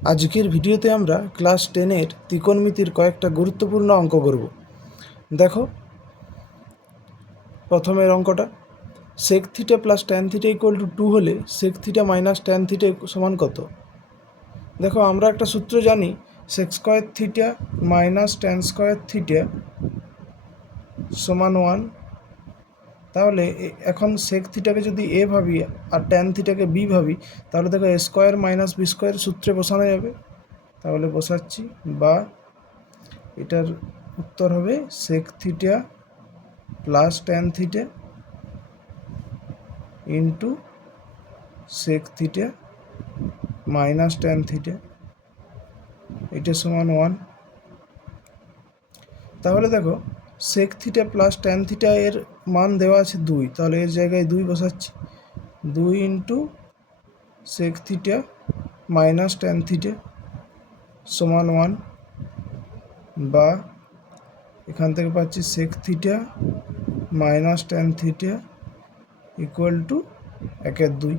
আজকের ভিডিওতে আমরা ক্লাস 10-এর ত্রিকোণমিতির কয়েকটা গুরুত্বপূর্ণ অঙ্ক করব। দেখো প্রথমের অঙ্কটা, sec theta plus tan theta equal to 2 হলে sec theta minus tan theta সমান কত? দেখো আমরা একটা সূত্র জানি, sec square theta minus tan square theta সমান 1। তাহলে এখন sec থিটাকে যদি এ ভাবি আর ট্যান থিটাকে বি ভাবি, তাহলে দেখো এ স্কোয়ার মাইনাস বি স্কোয়ার সূত্রে বসানো যাবে। তাহলে বসাচ্ছি, বা এটার উত্তর হবে sec theta plus tan theta into sec theta minus tan theta, এটা সমান 1। তাহলে দেখো sec theta plus tan theta এর মান দেওয়া আছে 2, তাহলে এর জায়গায় 2 বসাচ্ছি, 2 into sec theta minus tan theta সমান 1, বা এখান থেকে পাচ্ছি sec theta minus tan theta equal to 1/2।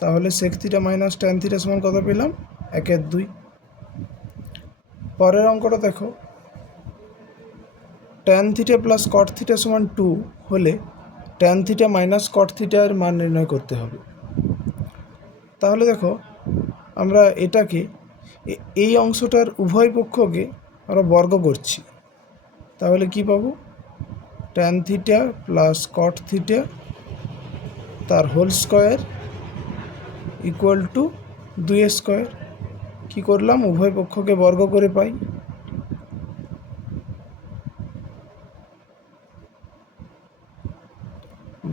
তাহলে sec theta minus tan theta সমান কত পেলাম? 1/2। পরের অঙ্কটা দেখো, tan theta plus cot theta সমান 2 হলে ট্যান থিটা মাইনাস কট থিটার মান নির্ণয় করতে হবে। তাহলে দেখো আমরা এটাকে এই অংশটার উভয় পক্ষকে আমরা বর্গ করছি, তাহলে কি পাবো? Tan theta plus cot theta তার whole square equal to 2 square. কী করলাম? উভয় পক্ষকে বর্গ করে পাই।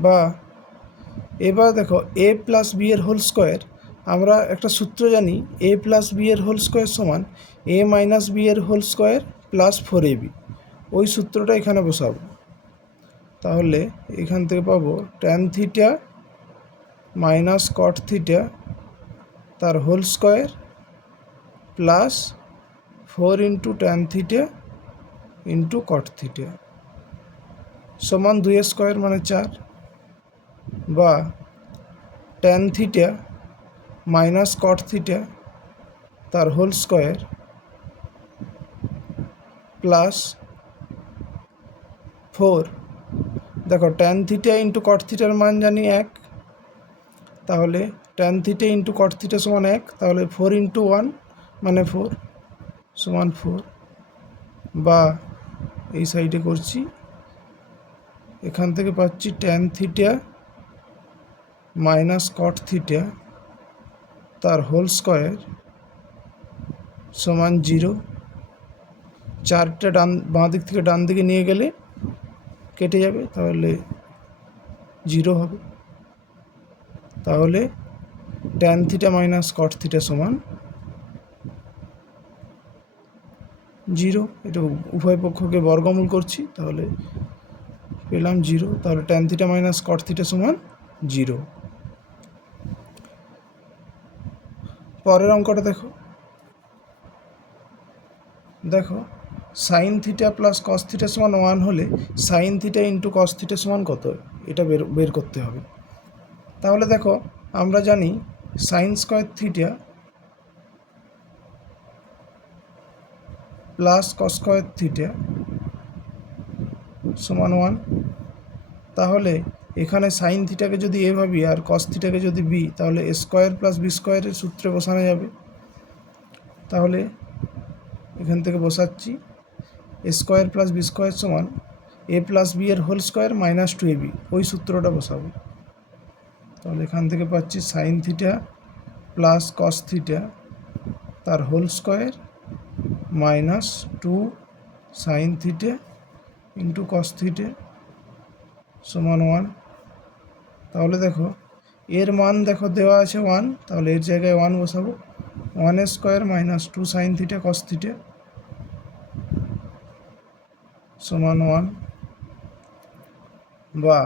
বা এবার দেখো এ প্লাস বি এর হোল স্কোয়ার, আমরা একটা সূত্র জানি, এ প্লাস বি এর হোল স্কোয়ার সমান এ মাইনাস বি এর হোল স্কোয়ার প্লাস 4ab। ওই সূত্রটা এখানে বসাবো। তাহলে এখান থেকে পাবো tan theta minus cot theta তার whole square plus 4 into tan theta into cot theta সমান 2 স্কোয়ার মানে 4। বা tan theta minus cot theta তার হোল স্কোয়ার প্লাস 4। দেখো ট্যান থিটা ইন্টু কট থিটার মান জানি 1, তাহলে tan theta into cot theta সমান 1, তাহলে 4 ইন্টু 1 মানে 4 সমান 4। বা এই সাইডে করছি, এখান থেকে পাচ্ছি tan theta minus cot theta তার হোল স্কোয়ার সমান 0। 4টা বাঁ দিক থেকে ডান দিকে নিয়ে গেলে কেটে যাবে, তাহলে 0 হবে। তাহলে tan theta minus cot theta সমান 0। এটা উভয় পক্ষকে বর্গমূল করছি, তাহলে পেলাম 0। তাহলে tan theta minus cot theta সমান 0। পরের অঙ্কটা দেখো, sine theta plus cos theta সমান 1 হলে sign theta into cos theta সমান কত? এটা বের করতে হবে। তাহলে দেখো আমরা জানি সাইন স্কোয়ার থিটা প্লাস কস স্কোয়ার থিটা সমান 1। তাহলে এখানে সাইন থিটাকে যদি এ ভাবি আর কস থিটাকে যদি বি, তাহলে এ স্কোয়ার প্লাস বি স্কোয়ারের সূত্রে বসানো যাবে। তাহলে এখান থেকে বসাচ্ছি, A square plus B square সমান এ প্লাস বি এর হোল স্কোয়ার মাইনাস 2ab, ওই সূত্রটা বসাবো। তাহলে এখান থেকে পাচ্ছি sine theta plus cos theta তার whole square minus 2 sine theta into cos theta সমান 1। তাহলে দেখো এর মান দেখো দেওয়া আছে 1, তাহলে এর জায়গায় 1 বসাবো। 1 square minus 2 sine theta cos theta সমান 1। বা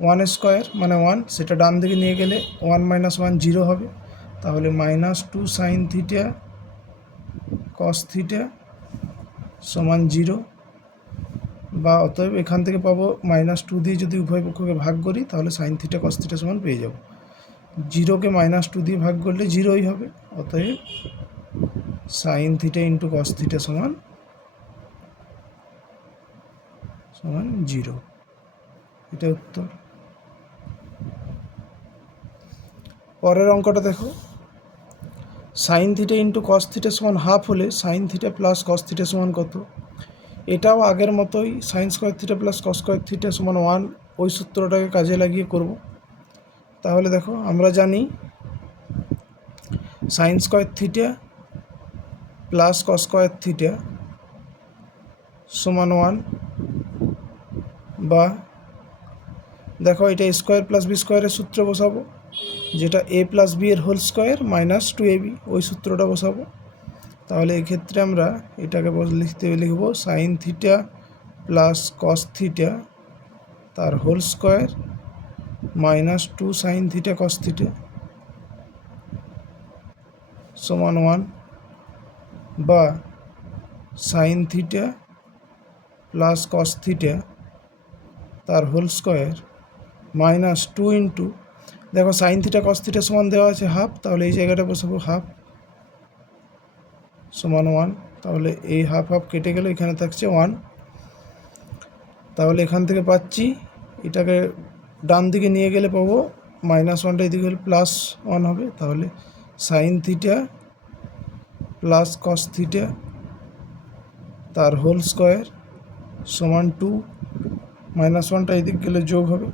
1 স্কোয়ার মানে 1, সেটা ডান দিকে নিয়ে গেলে 1 মাইনাস 1 0 হবে, তাহলে minus 2 sine theta cos theta সমান 0। বা অতএব এখান থেকে পাবো মাইনাস 2 দিয়ে যদি উভয় পক্ষকে ভাগ করি, তাহলে সাইন থিটা কস থিটা সমান পেয়ে যাব। জিরোকে -2 দিয়ে ভাগ করলে জিরোই হবে, অতএব sign theta into cos theta সমান জিরো। এটা উত্তর। পরের অঙ্কটা দেখো, sine theta into cos theta সমান হাফ হলে sign theta plus cos theta সমান কত? এটাও আগের মতোই সাইন স্কোয়ার থিটা প্লাস কস স্কোয়ার থিটা সমান 1, ওই সূত্রটাকে কাজে লাগিয়ে করব। তাহলে দেখো আমরা জানি সাইন স্কোয়ার থিটা প্লাস কস স্কোয়ার থিটা সমান 1, বা দেখো এটা স্কোয়ার প্লাস বি স্কোয়ারের সূত্র বসাবো, যেটা a প্লাস বি এর হোল স্কোয়ার মাইনাস 2ab, ওই সূত্রটা বসাবো। তাহলে এক্ষেত্রে আমরা এটাকে লিখব sine theta plus cos theta তার whole square minus 2 sine theta cos theta সমান 1, বা sine theta plus cos theta তার হোল স্কোয়ার মাইনাস 2 ইন্টু, দেখো সাইন থিটা কস থিটা সমান দেওয়া আছে হাফ, তাহলে এই জায়গাটা বসাবো হাফ সমান 1। তাহলে এই হাফ হাফ কেটে গেলে এখানে থাকছে 1। তাহলে এখান থেকে পাচ্ছি, এটাকে ডান দিকে নিয়ে গেলে পাবো -1টা, এদিকে হলে +1 হবে। তাহলে sign theta plus cos theta তার হোল স্কোয়ার সমান 2, -1টা এদিক গেলে যোগ হবে।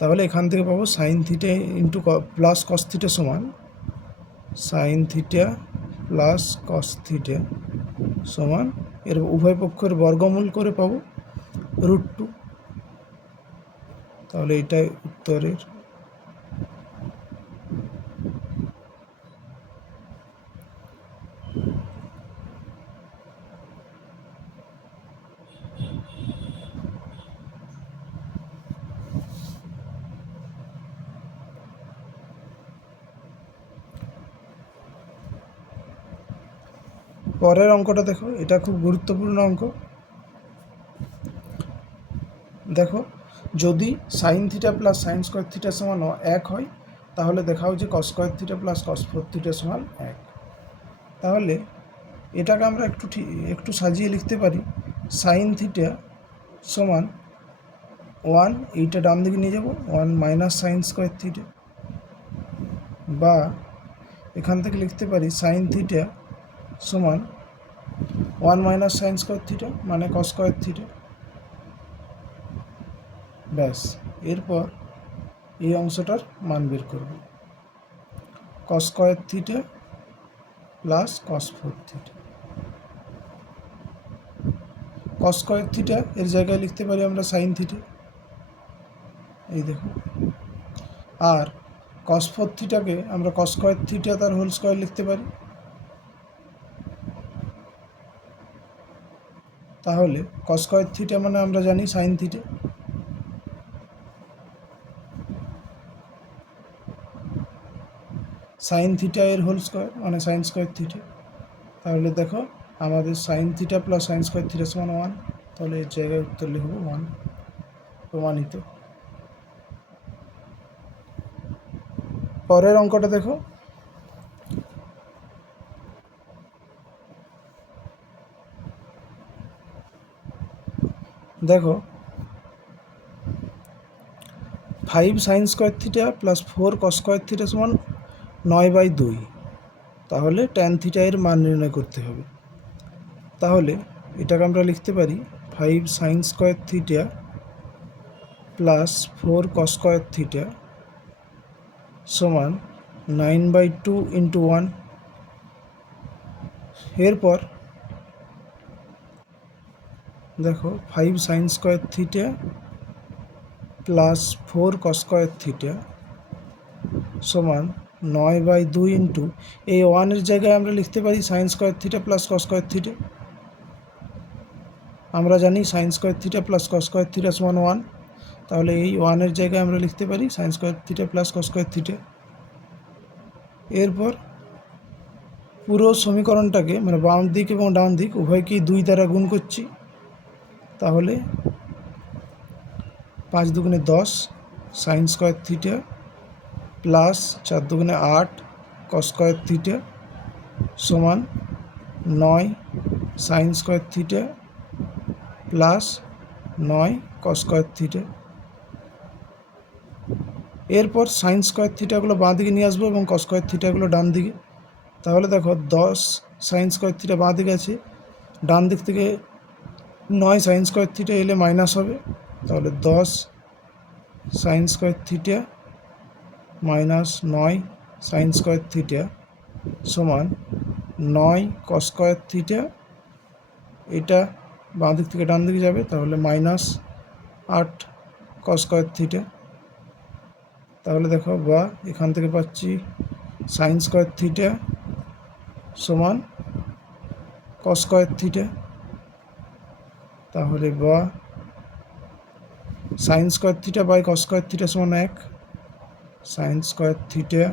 তাহলে এখান থেকে পাবো sine theta into plus cos theta সমান sine theta plus cos theta সমান, এর উভয় পক্ষের বর্গমূল করে পাবো √2। তাহলে এটাই উত্তরের। পরের অঙ্কটা দেখো, এটা খুব গুরুত্বপূর্ণ অঙ্ক। দেখো যদি sign theta plus sign square theta সমান 1 হয়, তাহলে দেখাও যে কস স্কোয়ার থিটা প্লাস কস 4 থিটা সমান 1। তাহলে এটাকে আমরা একটু সাজিয়ে লিখতে পারি, সাইন থিটা সমান 1, এইটা ডান দিকে নিয়ে যাব 1 মাইনাস সাইন স্কোয়ার থিটা, বা এখান থেকে লিখতে পারি সাইন থিটা সমান 1 মাইনাস সাইন স্কোয়ার থিটা মানে কস স্কোয়ার থিটা। ব্যাস, এরপর এই অংশটার মান বের করব, কস স্কোয়ার থিটা প্লাস কস 4 থিটা। কস স্কোয়ার থিটা এর জায়গায় লিখতে পারি আমরা সাইন থিটা, এই দেখো। আর কস 4 থিটাকে আমরা কস স্কোয়ার থিটা তার হোল স্কোয়ার লিখতে পারি। তাহলে কস স্কোয়ার থিটা মানে আমরা জানি সাইন থিটা, সাইন থিটা এর হোল স্কোয়ার মানে সাইন স্কোয়ার থিটা। তাহলে দেখো আমাদের sign theta plus sign square theta সমান 1, তাহলে এর জায়গায় উত্তর লিখব 1, প্রমাণিত। পরের অঙ্কটা দেখো, দেখো 5 সাইন স্কোয়ার থিটা প্লাস 4 কস স্কোয়ার থিটা সমান 9/2। তাহলে ট্যান থিটা এর মান নির্ণয় করতে হবে। তাহলে এটাকে আমরা লিখতে পারি 5 সাইন স্কোয়ার থিটা প্লাস 4 কস স্কোয়ার থিটা সমান 9/2 ইন্টু 1। এরপর দেখো 5 সাইন স্কোয়ার থিটা প্লাস 4 কস স্কোয়ার থিটা সমান 9/2 ইন্টু, এই 1-এর জায়গায় আমরা লিখতে পারি সাইন স্কোয়ার থিটা প্লাস কস স্কোয়ার থিটা। আমরা জানি সাইন স্কোয়ার থিটা প্লাস কস স্কোয়ার থিটা সমান 1, তাহলে এই 1-এর জায়গায় আমরা লিখতে পারি সাইন স্কোয়ার থিটা প্লাস কস স্কোয়ার থিটা। এরপর পুরো সমীকরণটাকে মানে বাম দিক এবং ডান দিক উভয়কেই 2 দ্বারা গুণ করছি। তাহলে 5 × 2 = 10 সাইন স্কোয়ার থিটা প্লাস 4 দুগুণে 8 কস স্কোয়ার থিটা সমান 9 সাইন স্কোয়ার থিটা প্লাস 9 কস স্কোয়ার থিটা। এরপর সাইন স্কোয়ার থিটাগুলো বাঁ দিকে নিয়ে আসবো এবং কস স্কোয়ার থিটাগুলো ডান দিকে। তাহলে দেখো 10 সাইন স্কোয়ার থিটা বাঁ দিকে আছে, ডান দিক থেকে 9 সাইন স্কোয়ার থিটা এলে মাইনাস হবে। তাহলে 10 sign square theta minus 9 sign square theta সমান 9 কস স্কোয়ার থিটা, এটা বাঁ দিক থেকে ডান দিকে যাবে, তাহলে মাইনাস 8 কস স্কোয়ার থিটা। তাহলে দেখো বা এখান থেকে পাচ্ছি সাইন স্কোয়ার থিটা সমান কস স্কোয়ার থিটা। তাহলে বা sine square theta by cos square theta সমান 1, sine square theta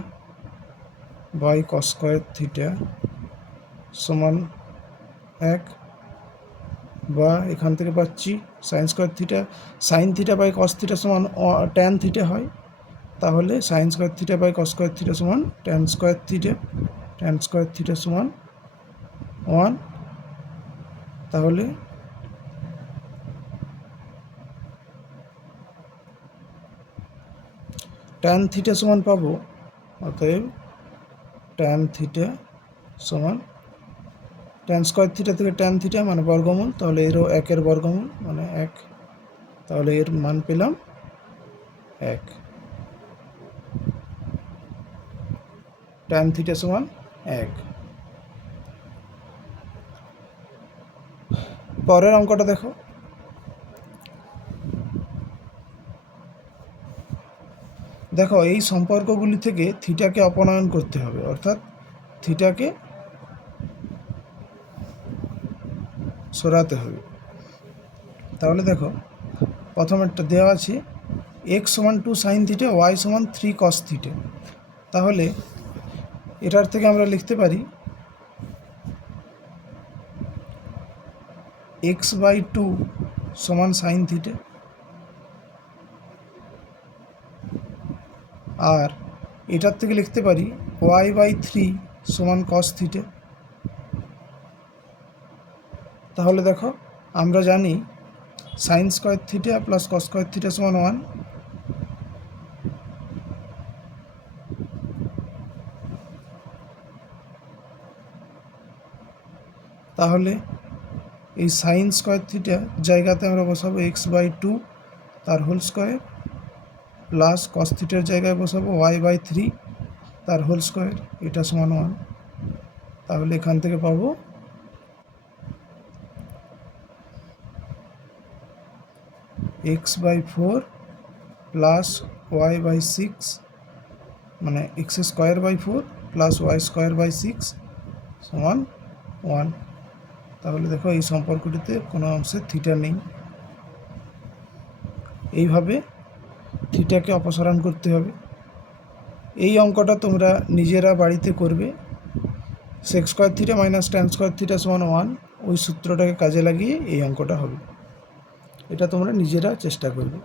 by cos square theta সমান 1, বা এখান থেকে পাচ্ছি sine square theta, sine theta by cos theta সমান ট্যান থিটা হয়। তাহলে sine square theta by cos square theta সমান tan square theta, tan square theta সমান 1। তাহলে ট্যান থিটা সমান পাবো, অতএব ট্যান থিটা সমান ট্যান স্কোয়ার থিটা থেকে ট্যান থিটা মানে বর্গমূল, তাহলে এরও 1-এর বর্গমূল মানে 1। তাহলে এর মান পেলাম 1, ট্যান থিটা সমান 1। পরের অঙ্কটা দেখো। দেখো এই সম্পর্কগুলি থেকে থিটাকে অপনয়ন করতে হবে, অর্থাৎ থিটাকে সরাতে হবে। তাহলে দেখো প্রথমেরটা দেওয়া আছে x সমান 2 সাইন থিটা, y সমান 3 কস থিটা। তাহলে এটার থেকে আমরা লিখতে পারি x/2 সমান সাইন থিটা, আর এটার থেকে লিখতে পারি y/3 সমান কস থিটা। তাহলে দেখো আমরা জানি সাইন স্কোয়ার থিটা প্লাস কস স্কোয়ার থিটা সমান 1। তাহলে এই সাইন স্কোয়ার থিটা জায়গাতে আমরা বসাবো x/2 তার হোল স্কোয়ার, প্লাস কস থিটার জায়গায় বসাবো y/3 তার হোল স্কোয়ার, এটা সমান 1। তাহলে এখান থেকে পাবো x/4 প্লাস y/6 মানে x²/4 প্লাস y²/6 সমান 1। তাহলে দেখো এই সম্পর্কটিতে কোনো অংশে থিটা নেই। এইভাবে থিটাকে অপসারণ করতে হবে। এই অঙ্কটা তোমরা নিজেরা বাড়িতে করবে। Sec square theta minus tan square theta সমান 1, ওই সূত্রটাকে কাজে লাগিয়ে এই অঙ্কটা হবে। এটা তোমরা নিজেরা চেষ্টা করবে।